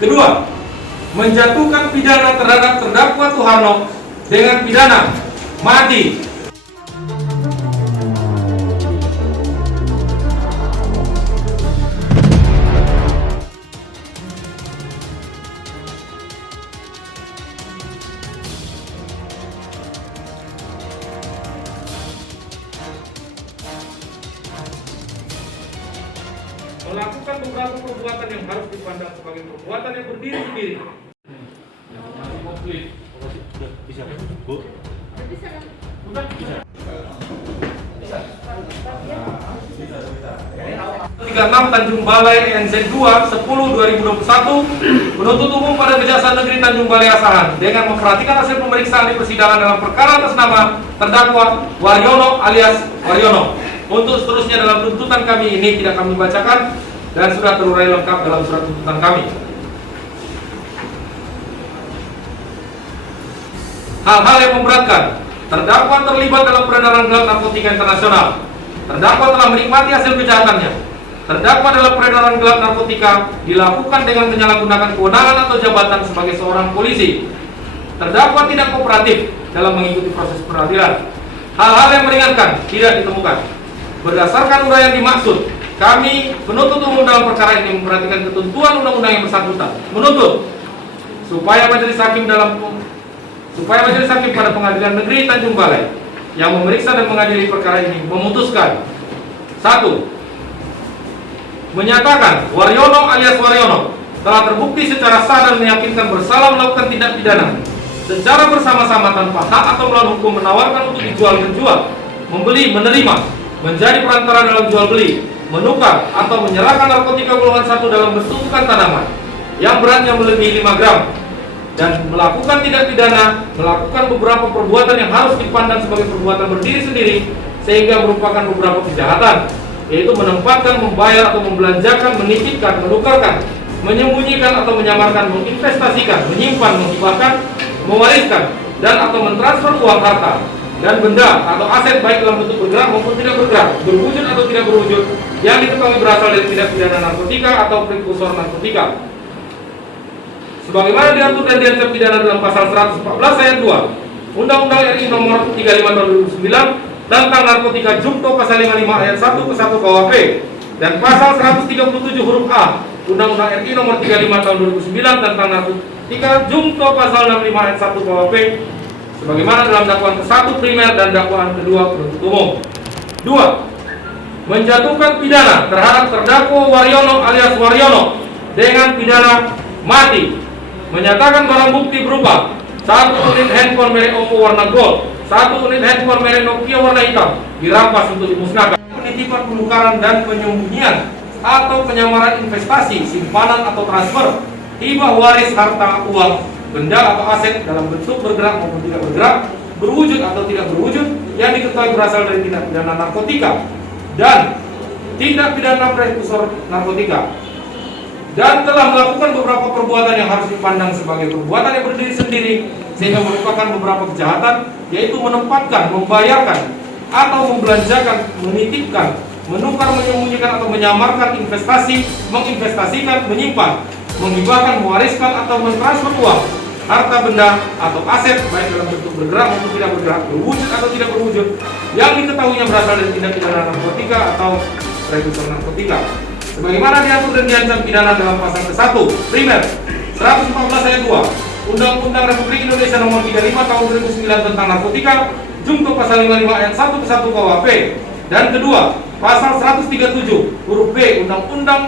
Kedua, menjatuhkan pidana terhadap terdakwa Suharno dengan pidana mati. Melakukan beberapa perbuatan yang harus dipandang sebagai perbuatan yang berdiri sendiri. Bisa, Bu? Bisa. 36 Tanjung Balai NZ 2 10/2021 penuntut umum pada Kejaksaan Negeri Tanjung Balai Asahan dengan memperhatikan hasil pemeriksaan di persidangan dalam perkara atas nama terdakwa Waryono alias Waryono. Untuk seterusnya dalam tuntutan kami ini tidak kami bacakan dan sudah terurai lengkap dalam surat tuntutan kami. Hal-hal yang memberatkan: terdakwa terlibat dalam peredaran gelap narkotika internasional. Terdakwa telah menikmati hasil kejahatannya. Terdakwa dalam peredaran gelap narkotika dilakukan dengan menyalahgunakan kewenangan atau jabatan sebagai seorang polisi. Terdakwa tidak kooperatif dalam mengikuti proses peradilan. Hal-hal yang meringankan tidak ditemukan. Berdasarkan uraian dimaksud, kami penuntut umum dalam perkara ini memperhatikan ketentuan undang-undang yang bersangkutan. Menuntut supaya majelis hakim pada Pengadilan Negeri Tanjung Balai yang memeriksa dan mengadili perkara ini memutuskan: 1. Menyatakan Waryono alias Waryono telah terbukti secara sah dan meyakinkan bersalah melakukan tindak pidana secara bersama-sama tanpa hak atau melawan hukum menawarkan untuk dijual-menjual, membeli, menerima, menjadi perantara dalam jual beli, menukar atau menyerahkan narkotika golongan 1 dalam bentuk bukan tanaman yang beratnya melebihi 5 gram dan melakukan tindak pidana melakukan beberapa perbuatan yang harus dipandang sebagai perbuatan berdiri sendiri sehingga merupakan beberapa kejahatan, yaitu menempatkan, membayar atau membelanjakan, menitipkan, menukarkan, menyembunyikan atau menyamarkan, menginvestasikan, menyimpan, menghibahkan, mewariskan dan atau mentransfer uang, harta dan benda atau aset baik dalam bentuk bergerak maupun tidak bergerak, berwujud atau tidak berwujud yang diketahui berasal dari tindak pidana narkotika atau prekursor narkotika sebagaimana diatur dan diancam pidana dalam pasal 114 ayat 2 Undang-Undang RI nomor 35 tahun 2009 tentang narkotika Jungto pasal 55 ayat 1 ke 1 KUHP dan pasal 137 huruf A Undang-Undang RI nomor 35 tahun 2009 tentang narkotika Jungto pasal 65 ayat 1 KUHP sebagaimana dalam dakwaan ke-1 primer dan dakwaan kedua penuntut umum. 2. Menjatuhkan pidana terhadap terdakwa Waryono alias Waryono dengan pidana mati. Menyatakan barang bukti berupa 1 unit handphone merek Oppo warna gold, 1 unit handphone merek Nokia warna hitam dirampas untuk dimusnahkan. Penitipan, penukaran dan penyembunyian atau penyamaran investasi, simpanan atau transfer, hibah, waris, harta, uang, benda atau aset dalam bentuk bergerak maupun tidak bergerak, berwujud atau tidak berwujud yang diketahui berasal dari tindak pidana narkotika dan tindak pidana prekursor narkotika dan telah melakukan beberapa perbuatan yang harus dipandang sebagai perbuatan yang berdiri sendiri sehingga merupakan beberapa kejahatan, yaitu menempatkan, membayarkan atau membelanjakan, menitipkan, menukar, menyembunyikan atau menyamarkan investasi, menginvestasikan, menyimpan, menghibahkan, mewariskan atau mentransfer uang, harta benda atau aset baik dalam bentuk bergerak maupun tidak bergerak, berwujud atau tidak berwujud yang diketahuinya berasal dari tindak pidana narkotika atau prekursor narkotika sebagaimana diatur dan diancam pidana dalam pasal ke-1 primer 114 ayat 2 Undang-Undang Republik Indonesia nomor 35 tahun 2009 tentang narkotika Jungto pasal 55 ayat 1 ke 1 KUHP dan kedua pasal 137 huruf B Undang-Undang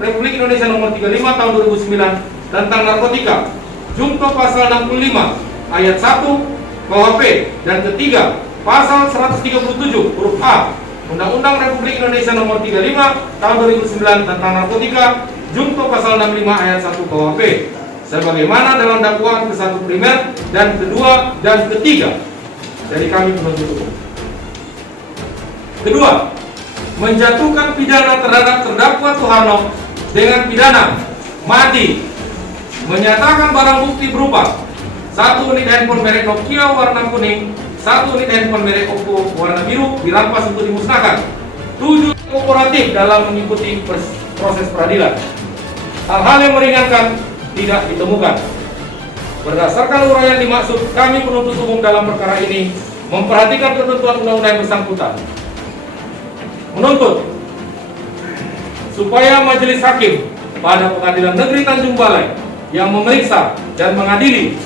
Republik Indonesia nomor 35 tahun 2009 tentang narkotika Jungto pasal 65 ayat 1 KUHP dan ketiga pasal 137 huruf A Undang-Undang Republik Indonesia nomor 35 tahun 2009 tentang narkotika Jungto pasal 65 ayat 1 KUHP sebagaimana dalam dakwaan ke-1 primer dan kedua dan ketiga dari kami penuntut umum. Kedua, menjatuhkan pidana terhadap terdakwa Suharno dengan pidana mati. Menyatakan barang bukti berupa 1 unit handphone merek Nokia warna kuning, 1 unit handphone merek Oppo warna biru dirampas untuk dimusnahkan. 7. Kooperatif dalam mengikuti proses peradilan. Hal-hal yang meringankan tidak ditemukan. Berdasarkan uraian dimaksud, kami penuntut umum dalam perkara ini memperhatikan ketentuan undang-undang yang bersangkutan. Menuntut supaya majelis hakim pada Pengadilan Negeri Tanjung Balai yang memeriksa dan mengadili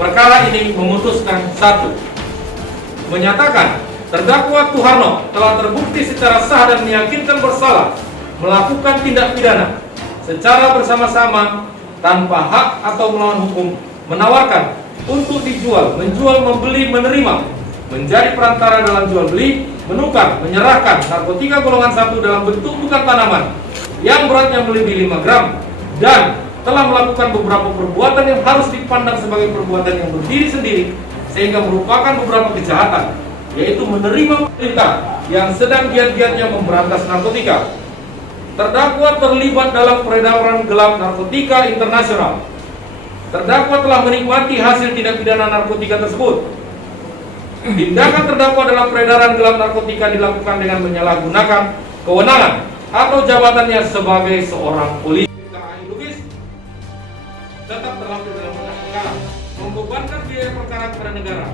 perkara ini memutuskan: 1. Menyatakan terdakwa Tuharno telah terbukti secara sah dan meyakinkan bersalah melakukan tindak pidana secara bersama-sama tanpa hak atau melawan hukum, menawarkan untuk dijual, menjual, membeli, menerima, menjadi perantara dalam jual beli, menukar, menyerahkan narkotika golongan 1 dalam bentuk bukan tanaman yang beratnya melebihi 5 gram, dan telah melakukan beberapa perbuatan yang harus dipandang sebagai perbuatan yang berdiri sendiri sehingga merupakan beberapa kejahatan, yaitu menerima perintah yang sedang giat-giatnya memberantas narkotika. Terdakwa terlibat dalam peredaran gelap narkotika internasional. Terdakwa telah menikmati hasil tindak pidana narkotika tersebut. Tindakan terdakwa dalam peredaran gelap narkotika dilakukan dengan menyalahgunakan kewenangan atau jabatannya sebagai seorang polisi. KAI Lubis tetap terlampir dalam perkara, membebankan biaya perkara kepada negara.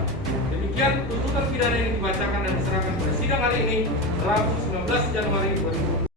Demikian tuntutan pidana yang dibacakan dan diserahkan pada sidang hari ini, Rabu 19 Januari 2020.